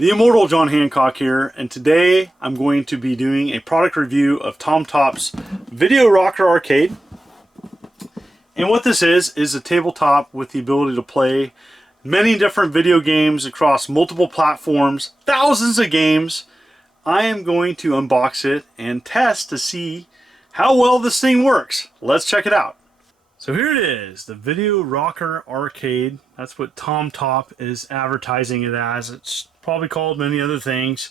The immortal John Hancock here, and today I'm going to be doing a product review of TomTop's Video Rocker Arcade. And what this is a tabletop with the ability to play many different video games across multiple platforms, thousands of games. I am going to unbox it and test to see how well this thing works. Let's check it out. So here it is, the Video Rocker Arcade. That's what TomTop is advertising it as. It's probably called many other things.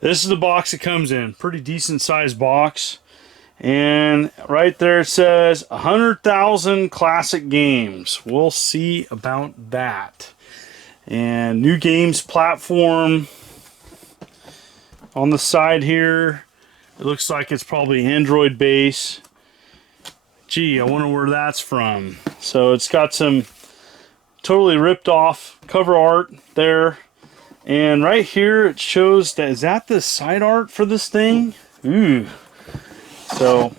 This is the box it comes in. Pretty decent sized box. And right there it says 100,000 classic games. We'll see about that. And new games platform on the side here. It looks like it's probably Android base. Gee, I wonder where that's from. So it's got some totally ripped off cover art there. And right here it shows that, is that the side art for this thing? Ooh. So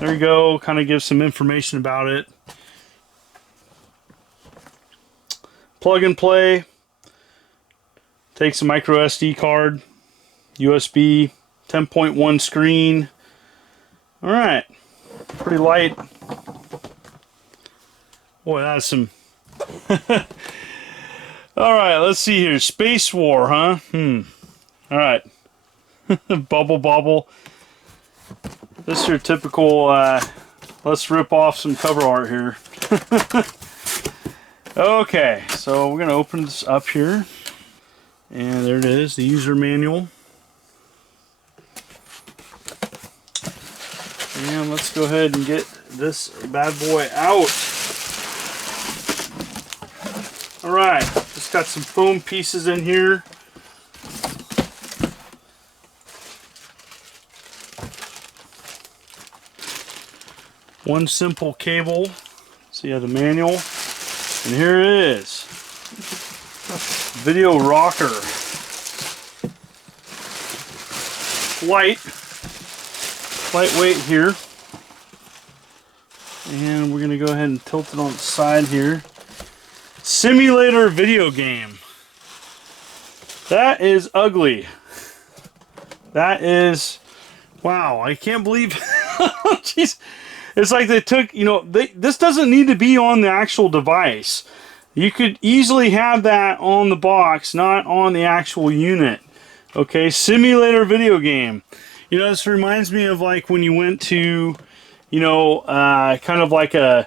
there you go, kind of gives some information about it. Plug and play. Takes a micro SD card. USB 10.1 screen. Alright. Pretty light. Boy, that's some... Alright, let's see here. Space War, huh? Alright. Bubble bobble. This is your typical, let's rip off some cover art here. Okay, so we're going to open this up here. And there it is, the user manual. And let's go ahead and get this bad boy out. Alright, just got some foam pieces in here. One simple cable. So you have the manual. And here it is. Video Rocker. Lightweight here. And we're going to go ahead and tilt it on the side here. Simulator video game. That is ugly. That is... Wow, I can't believe... Jeez. It's like they took, you know, this doesn't need to be on the actual device. You could easily have that on the box, not on the actual unit. Okay, simulator video game. You know, this reminds me of like when you went to, you know, kind of like a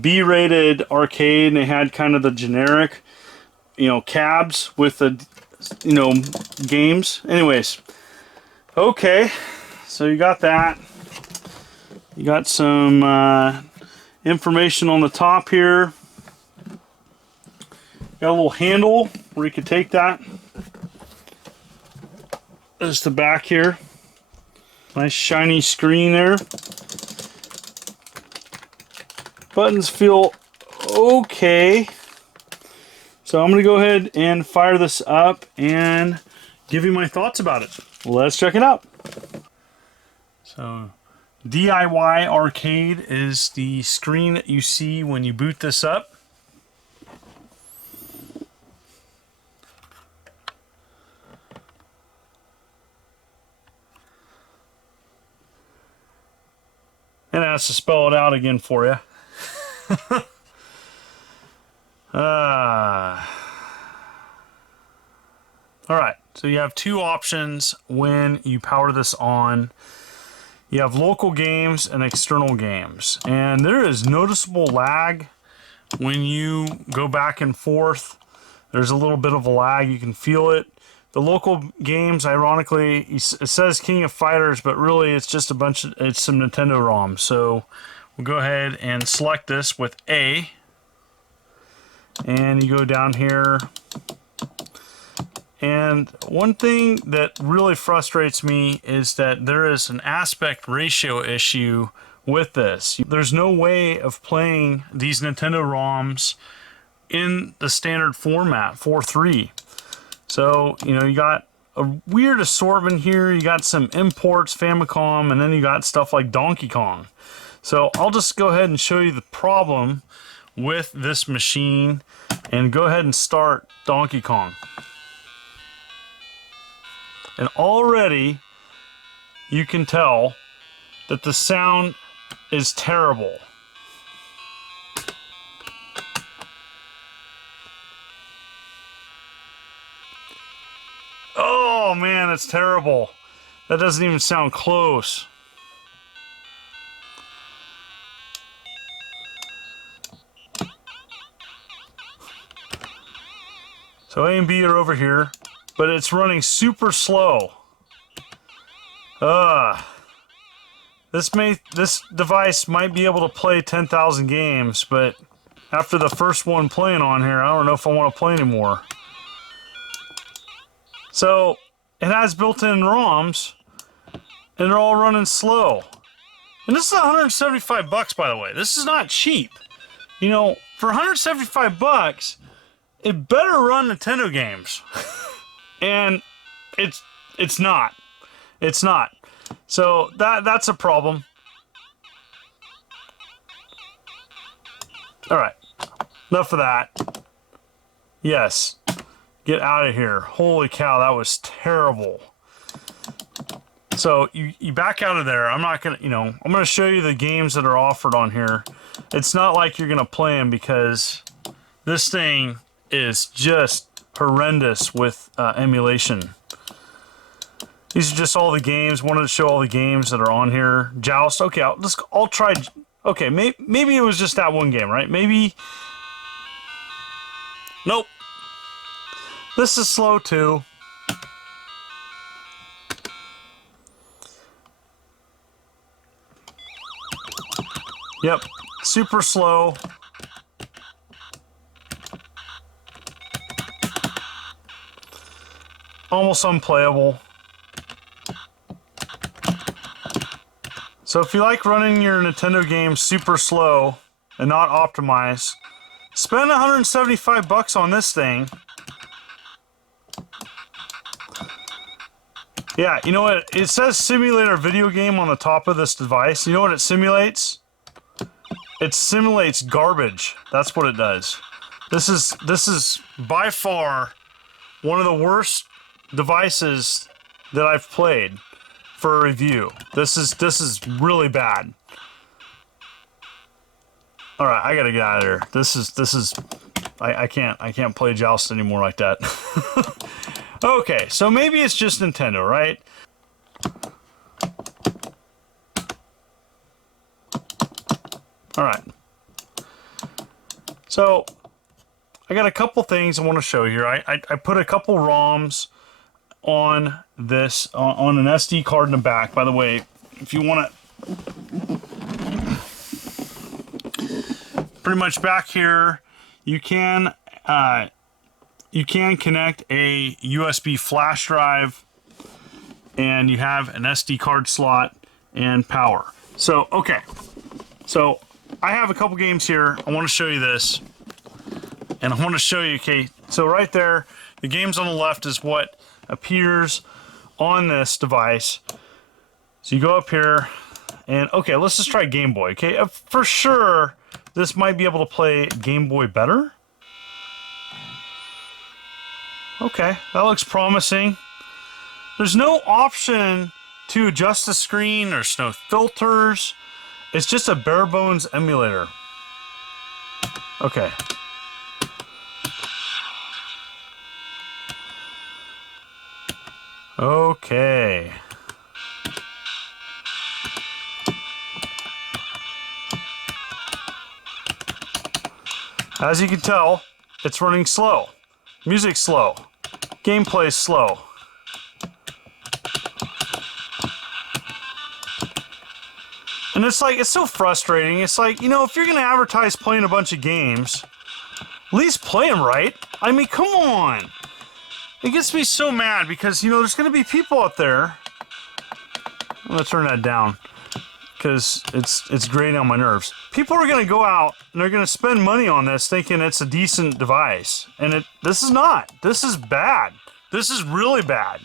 B-rated arcade and they had kind of the generic, you know, cabs with the, you know, games. Anyways, okay, so you got that. You got some information on the top here. Got a little handle where you can take that. There's the back here. Nice shiny screen there. Buttons feel okay. So I'm going to go ahead and fire this up and give you my thoughts about it. Let's check it out. So DIY Arcade is the screen that you see when you boot this up. And it has to spell it out again for you. Alright, so you have two options when you power this on. You have local games and external games. And there is noticeable lag when you go back and forth. There's a little bit of a lag, you can feel it. The local games, ironically, it says King of Fighters, but really it's just a bunch of, it's some Nintendo ROMs. So we'll go ahead and select this with A. And you go down here. And one thing that really frustrates me is that there is an aspect ratio issue with this. There's no way of playing these Nintendo ROMs in the standard format, 4:3. So, you know, you got a weird assortment here. You got some imports, Famicom, and then you got stuff like Donkey Kong. So I'll just go ahead and show you the problem with this machine and go ahead and start Donkey Kong. And already you can tell that the sound is terrible. Oh man, it's terrible. That doesn't even sound close. So A and B are over here, but it's running super slow. This device might be able to play 10,000 games, but after the first one playing on here, I don't know if I want to play anymore. So it has built-in ROMs, and they're all running slow. And this is 175 bucks, by the way. This is not cheap. You know, for 175 bucks, it better run Nintendo games. And it's not. It's not. So that's a problem. All right. Enough of that. Yes. Get out of here. Holy cow, that was terrible. So you back out of there. I'm not going to, I'm going to show you the games that are offered on here. It's not like you're going to play them because this thing is just horrendous with emulation. These are just all the games. Wanted to show all the games that are on here. Joust. Okay, I'll try. Okay, maybe it was just that one game, right? Maybe. Nope. This is slow too. Yep, super slow. Almost unplayable. So if you like running your Nintendo games super slow and not optimized, spend 175 bucks on this thing. Yeah, you know what? It says simulator video game on the top of this device. You know what it simulates? It simulates garbage. That's what it does. This is by far one of the worst devices that I've played for a review. This is really bad. All right, I gotta get out of there. This is I can't play Joust anymore like that. Okay, so maybe it's just Nintendo, right? All right. So I got a couple things I want to show you here. I put a couple ROMs on this on an SD card in the back. By the way, if you want to, pretty much back here, you can connect a USB flash drive, and you have an SD card slot and power. So okay, so I have a couple games here. I want to show you this, and I want to show you. Okay, so right there, the games on the left is what appears on this device. So you go up here and okay, let's just try Game Boy. Okay, for sure this might be able to play Game Boy better. Okay, that looks promising. There's no option to adjust the screen. There's no filters. It's just a bare bones emulator. Okay. Okay. As you can tell, it's running slow. Music's slow. Gameplay's slow. And it's like, it's so frustrating. It's like, if you're going to advertise playing a bunch of games, at least play them right. I mean, come on. It gets me so mad because, there's going to be people out there. I'm going to turn that down because it's grating on my nerves. People are going to go out and they're going to spend money on this thinking it's a decent device. And this is not. This is bad. This is really bad.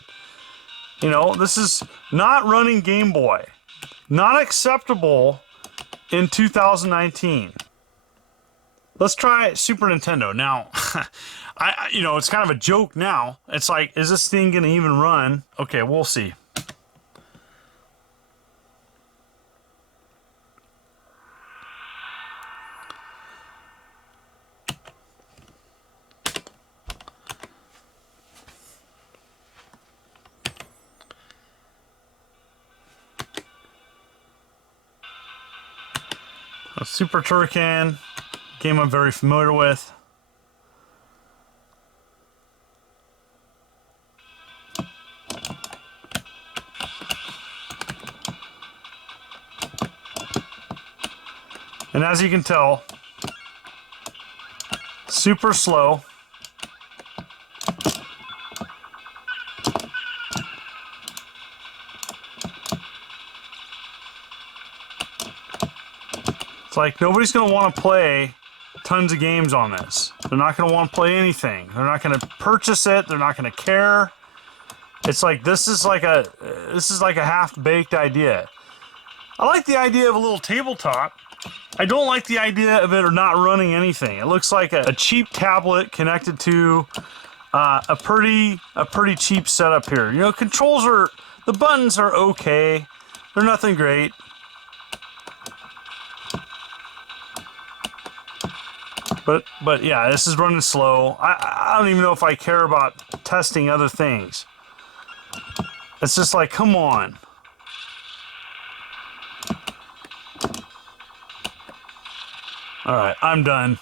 This is not running Game Boy. Not acceptable in 2019. Let's try Super Nintendo. Now, you know, it's kind of a joke now. It's like, is this thing going to even run? Okay, we'll see. A Super Turrican, game I'm very familiar with. And as you can tell, super slow. It's like nobody's going to want to play tons of games on this. They're not going to want to play anything. They're not going to purchase it. They're not going to care. It's like this is like a half-baked idea. I like the idea of a little tabletop. I don't like the idea of it or not running anything. It looks like a cheap tablet connected to a pretty cheap setup here. You know, the buttons are okay. They're nothing great. But yeah, this is running slow. I don't even know if I care about testing other things. It's just like, come on. All right, I'm done.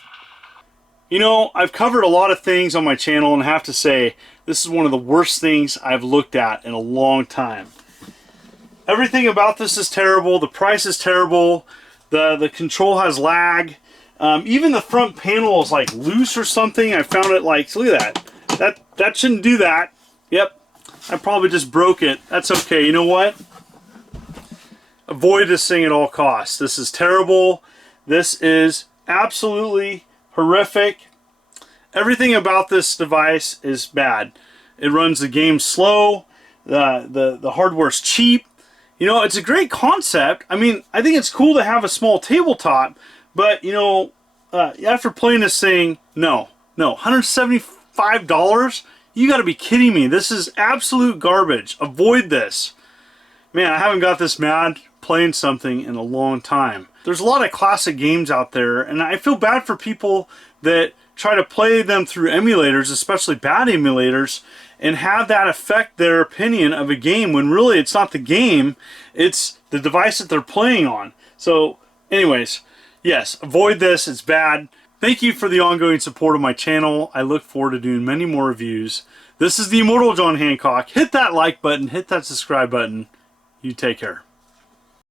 You know, I've covered a lot of things on my channel and I have to say, this is one of the worst things I've looked at in a long time. Everything about this is terrible. The price is terrible. The control has lag. Even the front panel is like loose or something. I found it like, look at that. That shouldn't do that. Yep, I probably just broke it. That's okay. You know what? Avoid this thing at all costs. This is terrible. This is absolutely horrific. Everything about this device is bad. It runs the game slow. The hardware's cheap. You know, it's a great concept. I mean, I think it's cool to have a small tabletop, but you know, after playing this thing, no, $175? You got to be kidding me. This is absolute garbage. Avoid this. Man, I haven't got this mad playing something in a long time. There's a lot of classic games out there, and I feel bad for people that try to play them through emulators, especially bad emulators, and have that affect their opinion of a game when really it's not the game, it's the device that they're playing on. So anyways, yes, avoid this. It's bad. Thank you for the ongoing support of my channel. I look forward to doing many more reviews. This is the Immortal John Hancock. Hit that like button, hit that subscribe button. You take care.